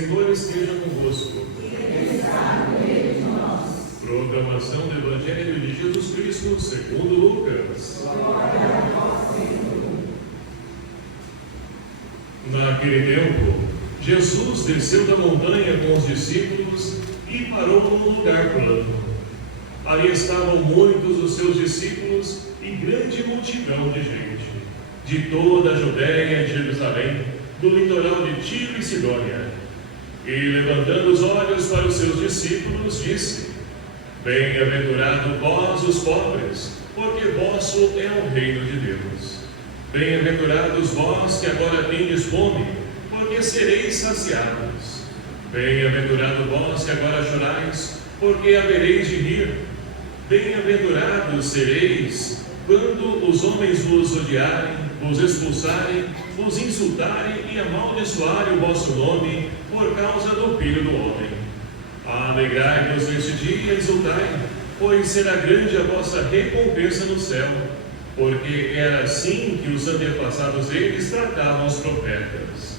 Senhor esteja convosco. Proclamação do Evangelho de Jesus Cristo segundo Lucas. Naquele tempo, Jesus desceu da montanha com os discípulos e parou num lugar plano. Ali estavam muitos dos seus discípulos e grande multidão de gente, de toda a Judéia e Jerusalém, do litoral de Tiro e Sidônia. E, levantando os olhos para os seus discípulos, disse: Bem-aventurado vós os pobres, porque vosso é o reino de Deus. Bem-aventurados vós que agora tendes fome, porque sereis saciados. Bem-aventurado vós que agora chorais, porque havereis de rir. Bem-aventurados sereis quando os homens vos odiarem, vos expulsarem, vos insultarem e amaldiçoarem o vosso nome por causa do Filho do Homem. Alegrai-vos neste dia e exultai, pois será grande a vossa recompensa no céu, porque era assim que os antepassados deles tratavam os profetas.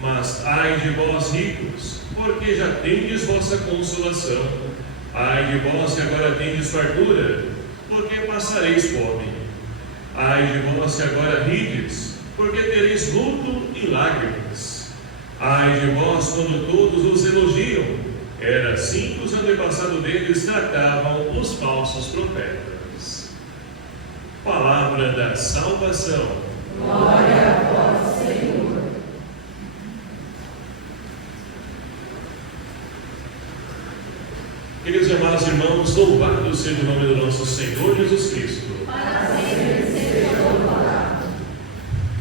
Mas ai de vós ricos, porque já tendes vossa consolação. Ai de vós que agora tendes fartura, porque passareis fome. Ai de vós que agora rides, porque tereis luto e lágrimas. Ai de vós quando todos os elogiam. Era assim que os antepassados deles tratavam os falsos profetas. Palavra da salvação. Glória a vós, Senhor. Queridos amados irmãos, louvado seja o nome do nosso Senhor Jesus Cristo. Para sempre seja louvado.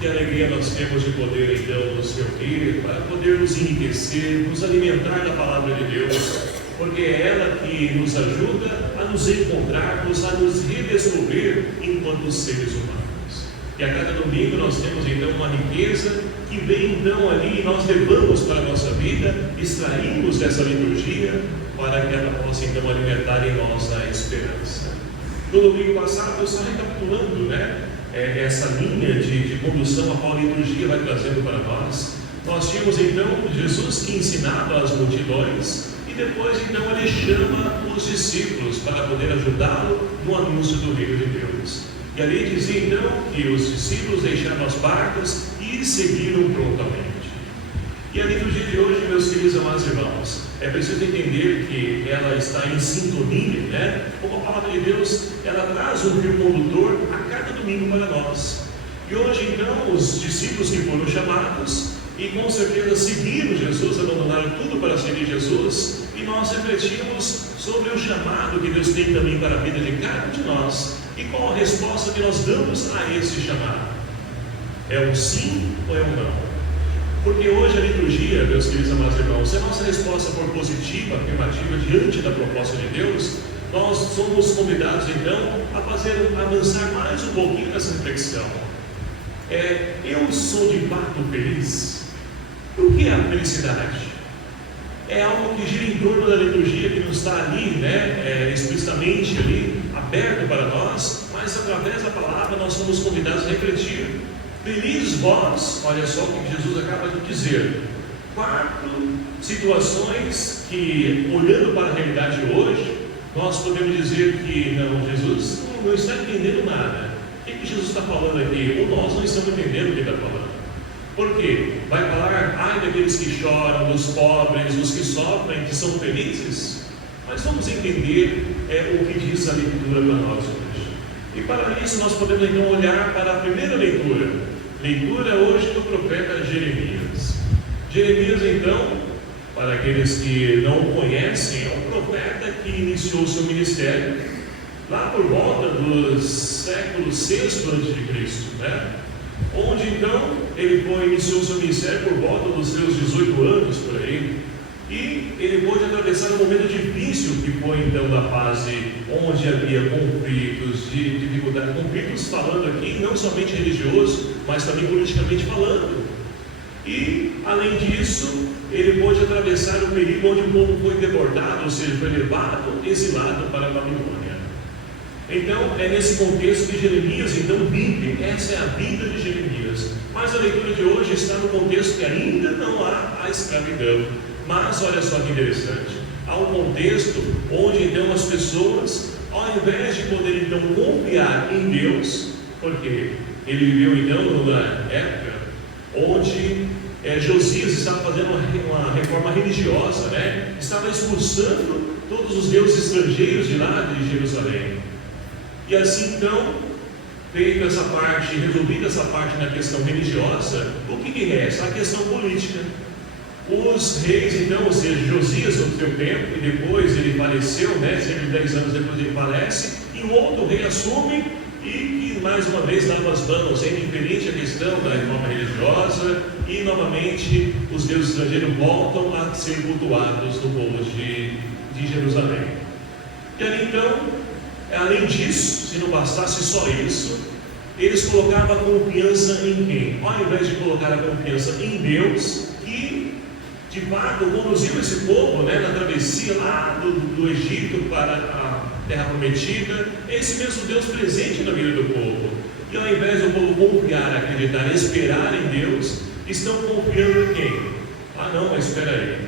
Que alegria nós temos de poder então nos reunir, para podermos enriquecer, nos alimentar da palavra de Deus, porque é ela que nos ajuda a nos encontrarmos, a nos redescobrir enquanto seres humanos. E a cada domingo nós temos então uma riqueza que vem então ali e nós levamos para a nossa vida, extraímos dessa liturgia, para que ela possa então alimentar em nós a esperança. No domingo passado, só recapitulando, essa linha de condução a qual a liturgia vai trazendo para nós, nós tínhamos então Jesus que ensinava as multidões e depois então ele chama os discípulos para poder ajudá-lo no anúncio do reino de Deus. E ali dizia então que os discípulos deixaram as barcas e seguiram prontamente. E a liturgia de hoje, meus queridos amados irmãos, é preciso entender que ela está em sintonia, como a palavra de Deus, ela traz um fio condutor a cada domingo para nós. E hoje, então, os discípulos que foram chamados e com certeza seguiram Jesus, abandonaram tudo para seguir Jesus, e nós refletimos sobre o chamado que Deus tem também para a vida de cada um de nós, e qual a resposta que nós damos a esse chamado. É um sim ou é um não? Porque hoje a liturgia, meus queridos amados irmãos, se a nossa resposta for positiva, afirmativa, diante da proposta de Deus, nós somos convidados então a avançar mais um pouquinho nessa reflexão. Eu sou de fato feliz? O que é a felicidade? É algo que gira em torno da liturgia, que não está ali, explicitamente ali, aberto para nós, mas através da palavra nós somos convidados a refletir. Felizes vós, olha só o que Jesus acaba de dizer. 4 situações que, olhando para a realidade de hoje, nós podemos dizer que não, Jesus não está entendendo nada. O que Jesus está falando aqui? Ou nós não estamos entendendo o que ele está falando. Por quê? Vai falar, ai daqueles que choram, dos pobres, dos que sofrem, que são felizes? Mas vamos entender o que diz a leitura para nós hoje. E para isso nós podemos então olhar para a primeira leitura. Leitura hoje do profeta Jeremias. Jeremias, então, para aqueles que não o conhecem, é um profeta que iniciou seu ministério lá por volta do século VI a.C., onde então ele iniciou seu ministério por volta dos seus 18 anos por aí, e ele pôde atravessar um momento difícil que foi então da fase onde havia conflitos, de dificuldade, conflitos falando aqui não somente religioso, mas também politicamente falando. E além disso, ele pôde atravessar o período onde o povo foi deportado, ou seja, foi levado, exilado para a Babilônia. Então é nesse contexto que Jeremias então vive. Essa é a vida de Jeremias. Mas a leitura de hoje está no contexto que ainda não há a escravidão. Mas olha só que interessante, há um contexto onde então as pessoas, ao invés de poder então confiar em Deus, porque ele viveu então numa época onde Josias estava fazendo uma reforma religiosa, né? Estava expulsando todos os deuses estrangeiros de lá de Jerusalém. E assim então, feita essa parte, resolvida essa parte na questão religiosa, o que resta? A questão política. Os reis então, ou seja, Josias no seu tempo, e depois ele faleceu, né? Cerca de 10 anos depois ele falece, e um outro rei assume, e que mais uma vez lava as mãos, é indiferente a questão da reforma religiosa, e novamente os deuses estrangeiros voltam a ser cultuados no povo de Jerusalém. E ali então, além disso, se não bastasse só isso, eles colocavam a confiança em quem? Ao invés de colocar a confiança em Deus, que de fato conduziu esse povo, né, na travessia lá do Egito para a terra prometida, esse mesmo Deus presente na vida do povo. E ao invés do povo confiar, acreditar, esperar em Deus, estão confiando em quem? Ah não, mas espera aí,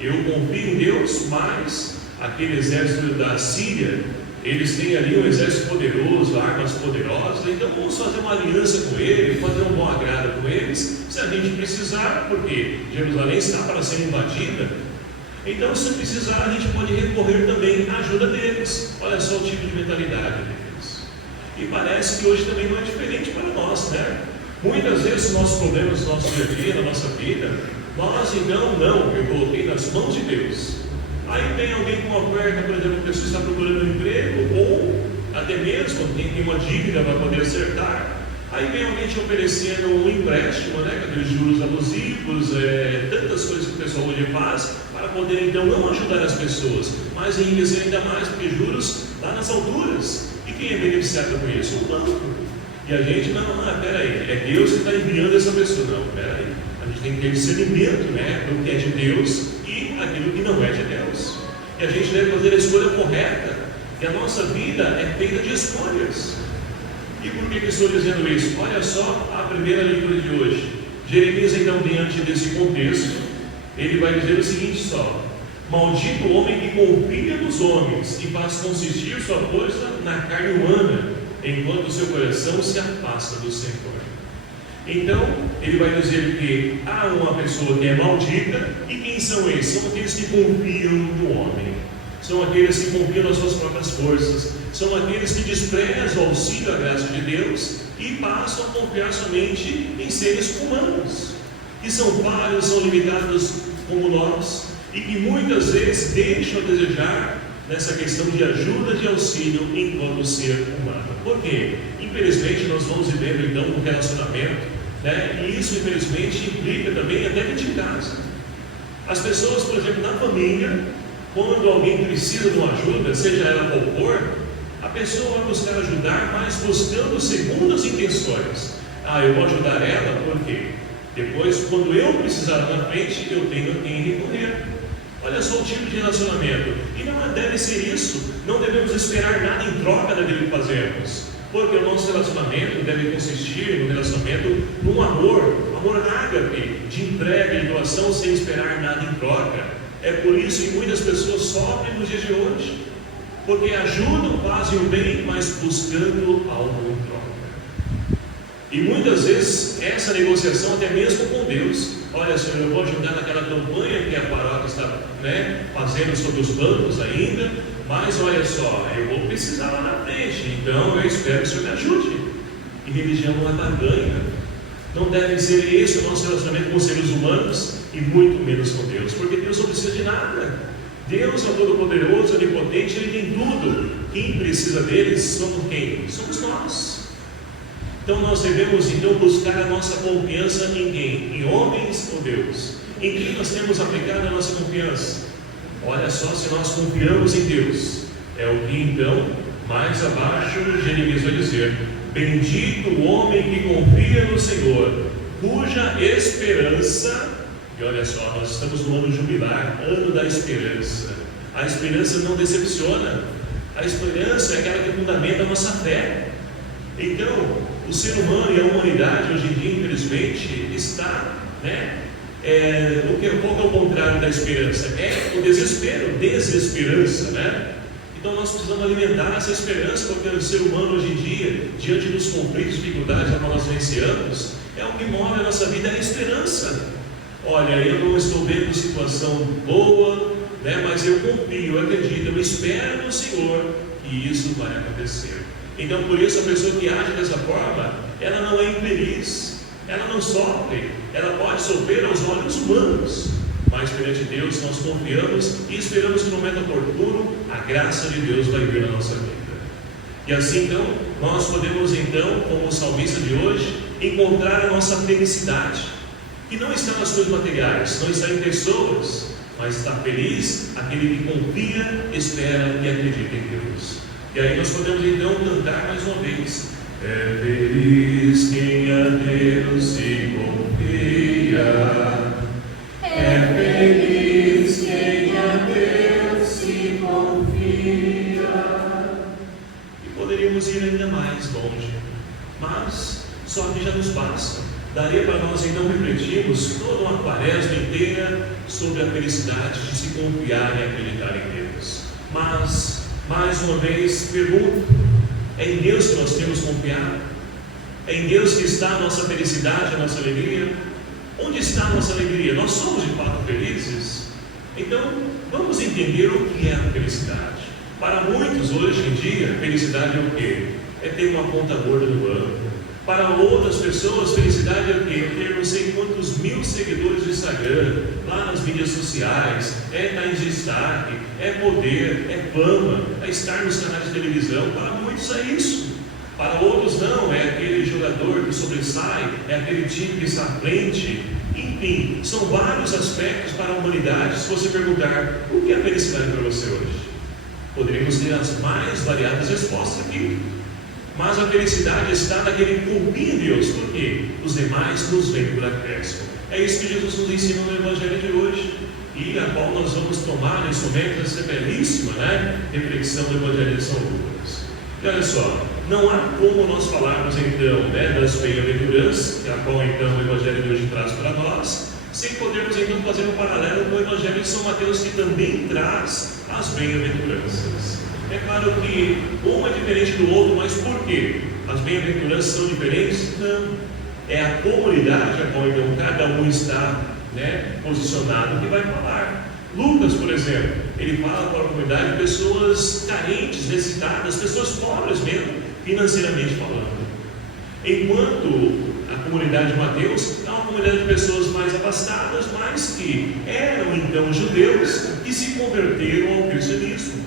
eu confio em Deus, mas aquele exército da Síria, eles têm ali um exército poderoso, armas poderosas, então vamos fazer uma aliança com eles, fazer um bom agrado com eles, se a gente precisar, porque Jerusalém está para ser invadida, então se precisar a gente pode recorrer também à ajuda deles. Olha só o tipo de mentalidade deles. E parece que hoje também não é diferente para nós, né? Muitas vezes os nossos problemas no nosso dia a dia, na nossa vida, nós então, não, eu coloquei nas mãos de Deus. Aí vem alguém com uma oferta, por exemplo, a pessoa está procurando um emprego, ou até mesmo tem uma dívida para poder acertar. Aí vem alguém te oferecendo um empréstimo, né, com aqueles juros abusivos, tantas coisas que o pessoal hoje faz, para poder então não ajudar as pessoas, mas enriquecer ainda mais, porque juros lá nas alturas. E quem é beneficiado com isso? O banco. E a gente, peraí, é Deus que está enviando essa pessoa. Não, peraí, a gente tem que ter discernimento, né, do que é de Deus e aquilo que não é de Deus. E a gente deve fazer a escolha correta, e a nossa vida é feita de escolhas. E por que estou dizendo isso? Olha só a primeira leitura de hoje. Jeremias, então, diante desse contexto, ele vai dizer o seguinte só: maldito o homem que confia nos homens e faz consistir sua força na carne humana, enquanto o seu coração se afasta do Senhor. Então, ele vai dizer que há uma pessoa que é maldita, e quem são esses? São aqueles que confiam no homem, são aqueles que confiam nas suas próprias forças, são aqueles que desprezam o auxílio, a graça de Deus, e passam a confiar somente em seres humanos, que são falhos, são limitados como nós, e que muitas vezes deixam a desejar nessa questão de ajuda, de auxílio, enquanto ser humano. Por quê? Infelizmente nós vamos vivendo então um relacionamento, né? E isso infelizmente implica também até dentro de casa. As pessoas, por exemplo, na família, quando alguém precisa de uma ajuda, seja ela qual for, a pessoa vai buscar ajudar, mas buscando segundo as intenções. Eu vou ajudar ela, por quê? Depois, quando eu precisar lá na frente, eu tenho a quem recorrer. Olha só o tipo de relacionamento. E não deve ser isso. Não devemos esperar nada em troca daquilo que fazemos, porque o nosso relacionamento deve consistir no relacionamento num amor ágape, de entrega e doação sem esperar nada em troca. É por isso que muitas pessoas sofrem nos dias de hoje, porque ajudam, fazem o bem, mas buscando algo em troca. E muitas vezes essa negociação até mesmo com Deus: olha Senhor, eu vou ajudar naquela campanha que a paróquia está, fazendo sobre os bancos ainda, mas olha só, eu vou precisar lá na frente, então eu espero que o Senhor me ajude. E religião não é barganha. Não deve ser esse o nosso relacionamento com os seres humanos, e muito menos com Deus, porque Deus não precisa de nada. Deus é todo-poderoso, onipotente, Ele tem tudo. Quem precisa dele somos quem? Somos nós. Então nós devemos então buscar a nossa confiança em quem? Em homens ou Deus? Em quem nós temos aplicado a nossa confiança? Olha só, se nós confiamos em Deus, é o que então, mais abaixo, Jeremias vai dizer: bendito o homem que confia no Senhor, cuja esperança... E olha só, nós estamos no ano jubilar, ano da esperança. A esperança não decepciona. A esperança é aquela que fundamenta a nossa fé. Então, o ser humano e a humanidade hoje em dia, infelizmente, está Qual que é o contrário da esperança? É o desespero, desesperança, né? Então nós precisamos alimentar essa esperança, porque o ser humano hoje em dia, diante dos conflitos, dificuldades que nós venciamos, é o que move a nossa vida, é a esperança. Olha, eu não estou vendo situação boa, né, mas eu confio, eu acredito, eu espero no Senhor que isso vai acontecer. Então por isso a pessoa que age dessa forma, ela não é infeliz, ela não sofre, ela pode sofrer aos olhos humanos, mas perante Deus nós confiamos e esperamos que no momento oportuno a graça de Deus vai vir na nossa vida. E assim então, nós podemos então, como o salmista de hoje, encontrar a nossa felicidade, que não está nas coisas materiais, não está em pessoas, mas está feliz aquele que confia, espera e acredita em Deus. E aí nós podemos então cantar mais uma vez: é feliz quem a Deus se confia, é feliz quem a Deus se confia. E poderíamos ir ainda mais longe, mas só que já nos basta. Daria para nós então refletirmos toda uma quaresma inteira sobre a felicidade de se confiar e acreditar em Deus. Mas, mais uma vez, pergunto: é em Deus que nós temos confiado? É em Deus que está a nossa felicidade, a nossa alegria? Onde está a nossa alegria? Nós somos de fato felizes? Então, vamos entender o que é a felicidade. Para muitos, hoje em dia, felicidade é o quê? É ter uma conta gorda no banco. Para outras pessoas, felicidade é o quê? Ter não sei quantos mil seguidores no Instagram, lá nas mídias sociais, é estar em destaque, é poder, é fama, é estar nos canais de televisão. Para muitos é isso. Para outros não, é aquele jogador que sobressai, é aquele time que está à frente. Enfim, são vários aspectos para a humanidade. Se você perguntar: o que é felicidade para você hoje? Poderíamos ter as mais variadas respostas aqui. Mas a felicidade está naquele que confia em Deus, porque os demais nos vêm por acréscimo. É isso que Jesus nos ensina no Evangelho de hoje, e a qual nós vamos tomar nesse momento essa belíssima reflexão do Evangelho de São Lucas. E olha só, não há como nós falarmos então das bem-aventuranças, que a qual então o Evangelho de hoje traz para nós, sem podermos então fazer um paralelo com o Evangelho de São Mateus, que também traz as bem-aventuranças. É claro que um é diferente do outro, mas por quê? As bem-aventuranças são diferentes? Não. É a comunidade a qual então cada um está posicionado que vai falar. Lucas, por exemplo, ele fala para a comunidade de pessoas carentes, necessitadas, pessoas pobres mesmo, financeiramente falando. Enquanto a comunidade de Mateus é uma comunidade de pessoas mais abastadas, mas que eram então judeus e se converteram ao cristianismo.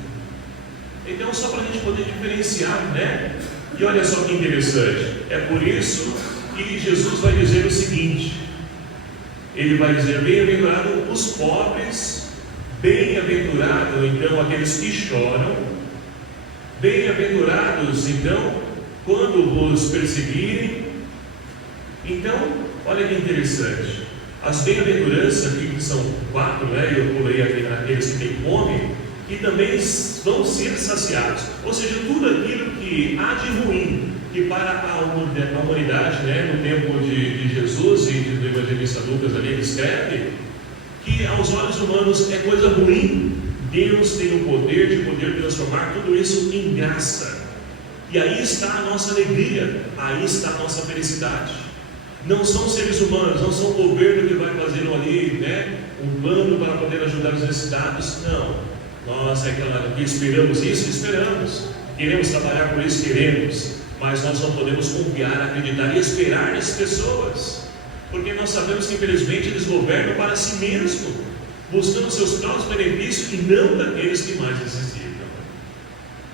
Então, só para a gente poder diferenciar, E olha só que interessante, é por isso que Jesus vai dizer o seguinte: ele vai dizer: bem-aventurado os pobres, bem-aventurado então aqueles que choram, bem-aventurados então quando vos perseguirem. Então, olha que interessante, as bem-aventuranças aqui, que são 4, eu pulei aqui naqueles que têm fome, e também vão ser saciados, ou seja, tudo aquilo que há de ruim, que para a humanidade, no tempo de Jesus e do evangelista Lucas ali, ele escreve que aos olhos humanos é coisa ruim. Deus tem o poder de poder transformar tudo isso em graça, e aí está a nossa alegria, aí está a nossa felicidade. Não são seres humanos, não são o governo que vai fazer ali, um plano para poder ajudar os necessitados, não. Nós é aquela que esperamos isso, esperamos, queremos trabalhar por isso, queremos, mas nós não podemos confiar, acreditar e esperar nessas pessoas, porque nós sabemos que infelizmente eles governam para si mesmos, buscando seus próprios benefícios e não daqueles que mais necessitam.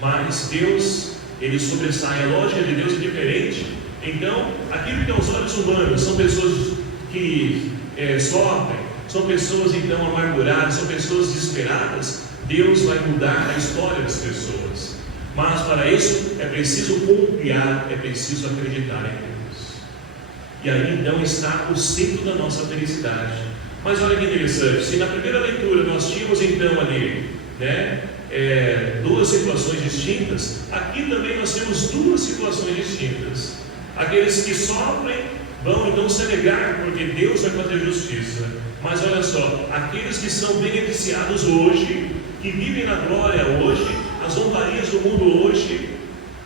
Mas Deus, ele sobressai, a lógica de Deus é diferente. Então, aquilo que aos olhos humanos são pessoas que sofrem, são pessoas então amarguradas, são pessoas desesperadas, Deus vai mudar a história das pessoas. Mas para isso é preciso confiar, é preciso acreditar em Deus. E aí então está o centro da nossa felicidade. Mas olha que interessante, se na primeira leitura nós tínhamos então ali, duas situações distintas, aqui também nós temos duas situações distintas. Aqueles que sofrem vão então se alegrar, porque Deus vai fazer justiça. Mas olha só, aqueles que são beneficiados hoje, que vivem na glória hoje, as honrarias do mundo hoje,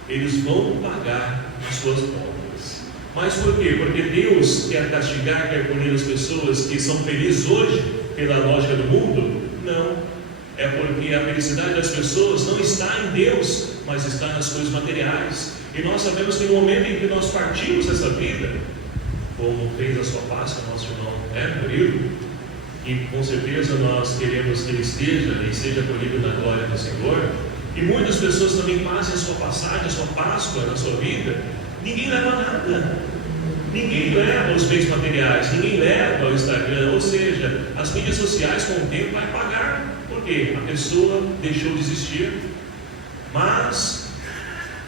eles vão pagar as suas contas. Mas por quê? Porque Deus quer castigar, quer punir as pessoas que são felizes hoje, pela lógica do mundo? Não. É porque a felicidade das pessoas não está em Deus, mas está nas coisas materiais. E nós sabemos que no momento em que nós partimos dessa vida, como fez a sua Páscoa, nosso irmão Murilo, e com certeza nós queremos que ele esteja e seja acolhido na glória do Senhor, e muitas pessoas também passem a sua passagem, a sua Páscoa na sua vida, ninguém leva nada, ninguém leva os bens materiais, ninguém leva o Instagram, ou seja, as mídias sociais com o tempo vai pagar, porque a pessoa deixou de existir. Mas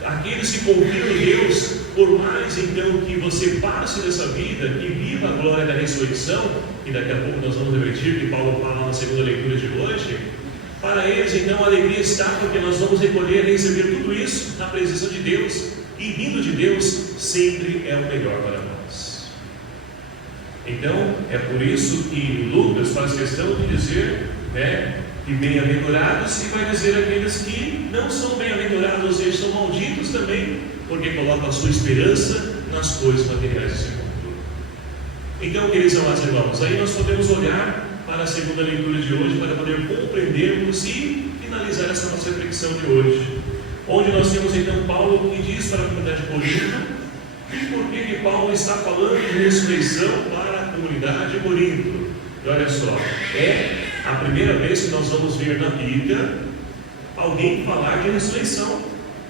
aqueles que confiam em Deus, por mais então que você passe dessa vida e viva a glória da ressurreição, e daqui a pouco nós vamos refletir que Paulo fala na segunda leitura de hoje, para eles então a alegria está, porque nós vamos recolher e receber tudo isso na presença de Deus, e vindo de Deus sempre é o melhor para nós. Então é por isso que Lucas faz questão de dizer, que bem-aventurados, e vai dizer aqueles que não são bem-aventurados, ou seja, são malditos também, porque colocam a sua esperança nas coisas materiais desse mundo. Então, queridos amados irmãos, aí nós podemos olhar para a segunda leitura de hoje, para poder compreendermos e finalizar essa nossa reflexão de hoje, onde nós temos então Paulo que diz para a comunidade de Corinto, e por que Paulo está falando de ressurreição para a comunidade de Corinto. E olha só, é a primeira vez que nós vamos ver na Bíblia alguém falar de ressurreição.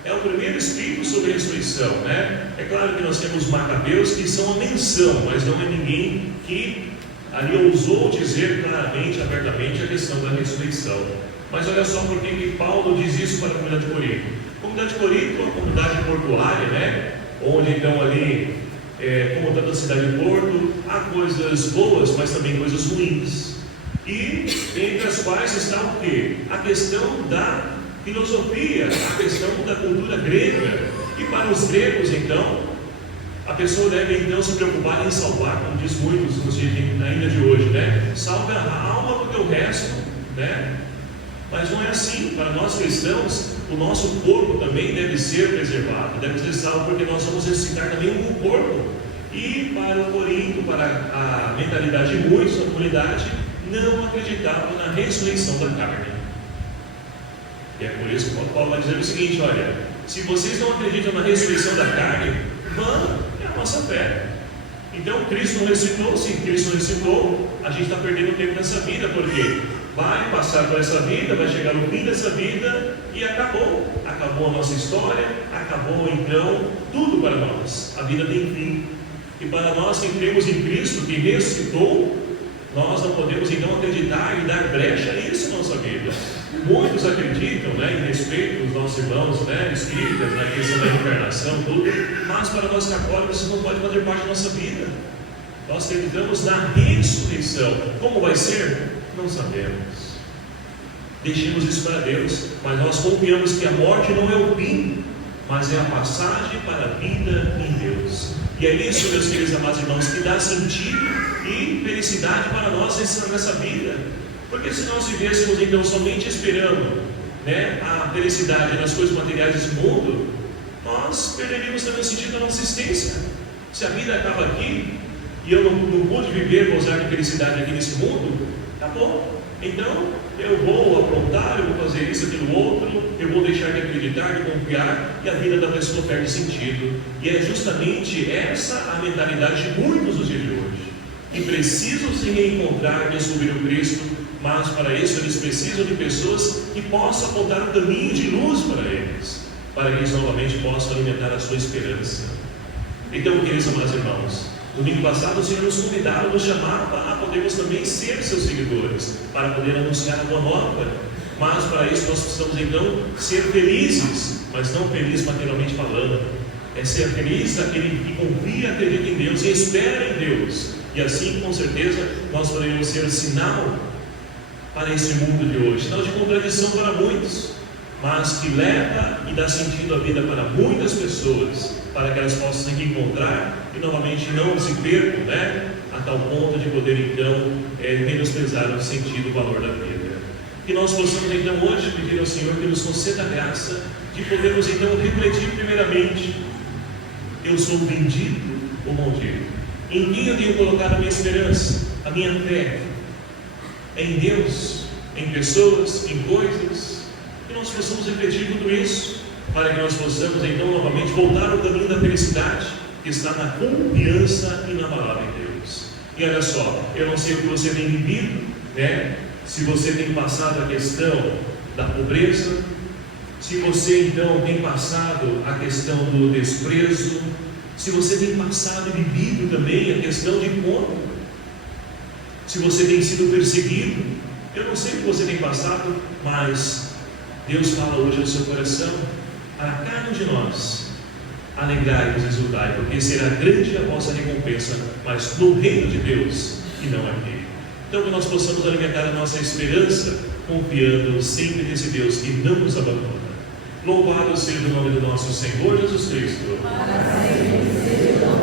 É o primeiro escrito sobre ressurreição, É claro que nós temos Macabeus que são a menção, mas não é ninguém que ali ousou dizer claramente, abertamente a questão da ressurreição. Mas olha só por que Paulo diz isso para a comunidade de Corinto. A comunidade de Corinto é uma comunidade portuária, onde então ali, como toda a cidade de Porto, há coisas boas, mas também coisas ruins. E entre as quais está o quê? A questão da filosofia, a questão da cultura grega. E para os gregos, então, a pessoa deve então se preocupar em salvar, como diz muitos nos dias ainda de hoje, salve a alma, porque o resto, Mas não é assim. Para nós cristãos, o nosso corpo também deve ser preservado, deve ser salvo, porque nós vamos ressuscitar também um corpo. E para o Corinto, para a mentalidade de muitos na comunidade, não acreditavam na ressurreição da carne. E é por isso que Paulo vai dizer o seguinte: olha, se vocês não acreditam na ressurreição da carne, vã é a nossa fé. Então Cristo não ressuscitou. Se Cristo não ressuscitou, a gente está perdendo tempo nessa vida, porque vai passar por essa vida, vai chegar no fim dessa vida e acabou a nossa história, acabou então tudo para nós. A vida tem fim. E para nós que cremos em Cristo, que ressuscitou, nós não podemos então acreditar e dar brecha a isso na nossa vida. Muitos acreditam, em respeito aos nossos irmãos, espíritas, na questão da reencarnação, tudo, mas para nós católicos isso não pode fazer parte da nossa vida. Nós acreditamos na ressurreição. Como vai ser? Não sabemos. Deixemos isso para Deus, mas nós confiamos que a morte não é o fim, mas é a passagem para a vida em Deus. E é isso, meus queridos amados irmãos, que dá sentido e felicidade para nós nessa vida. Porque se nós vivêssemos então somente esperando a felicidade nas coisas materiais desse mundo, nós perderíamos também o sentido da nossa existência. Se a vida acaba aqui e eu não pude viver, gozar de felicidade aqui nesse mundo, acabou. Então eu vou aprontar, eu vou fazer isso, aquilo, outro, eu vou deixar de acreditar, de confiar, e a vida da pessoa perde sentido. E é justamente essa a mentalidade de muitos nos dias de hoje, que precisam se reencontrar, descobrir o Cristo, mas para isso eles precisam de pessoas que possam apontar um caminho de luz para que eles novamente possam alimentar a sua esperança. Então, queridos amados irmãos, domingo passado o Senhor nos convidava, nos chamava para podermos também ser seus seguidores, para poder anunciar a boa nova. Mas para isso nós precisamos então ser felizes, mas não felizes materialmente falando. É ser feliz daquele que confia, acredita em Deus e espera em Deus. E assim, com certeza, nós poderemos ser sinal para esse mundo de hoje, sinal de contradição para muitos. mas que leva e dá sentido à vida para muitas pessoas, para que elas possam se encontrar e novamente não se percam, a tal ponto de poder então menosprezar o sentido, o valor da vida. Que nós possamos então hoje pedir ao Senhor que nos conceda a graça de podermos então refletir primeiramente: eu sou bendito ou maldito? Em quem eu tenho colocado a minha esperança, a minha fé? É em Deus, em pessoas, em coisas? Que nós possamos refletir tudo isso, para que nós possamos então novamente voltar ao caminho da felicidade, que está na confiança inabalável em Deus. E olha só, eu não sei o que você tem vivido, se você tem passado a questão da pobreza, se você então tem passado a questão do desprezo, se você tem passado e vivido também a questão de fome, se você tem sido perseguido, eu não sei o que você tem passado, mas Deus fala hoje ao seu coração: para cada um de nós, alegrai-vos e exultai, porque será grande a vossa recompensa, mas no reino de Deus e não aqui. Então que nós possamos alimentar a nossa esperança, confiando sempre nesse Deus que não nos abandona. Louvado seja o nome do nosso Senhor Jesus Cristo. Para sempre seja o nome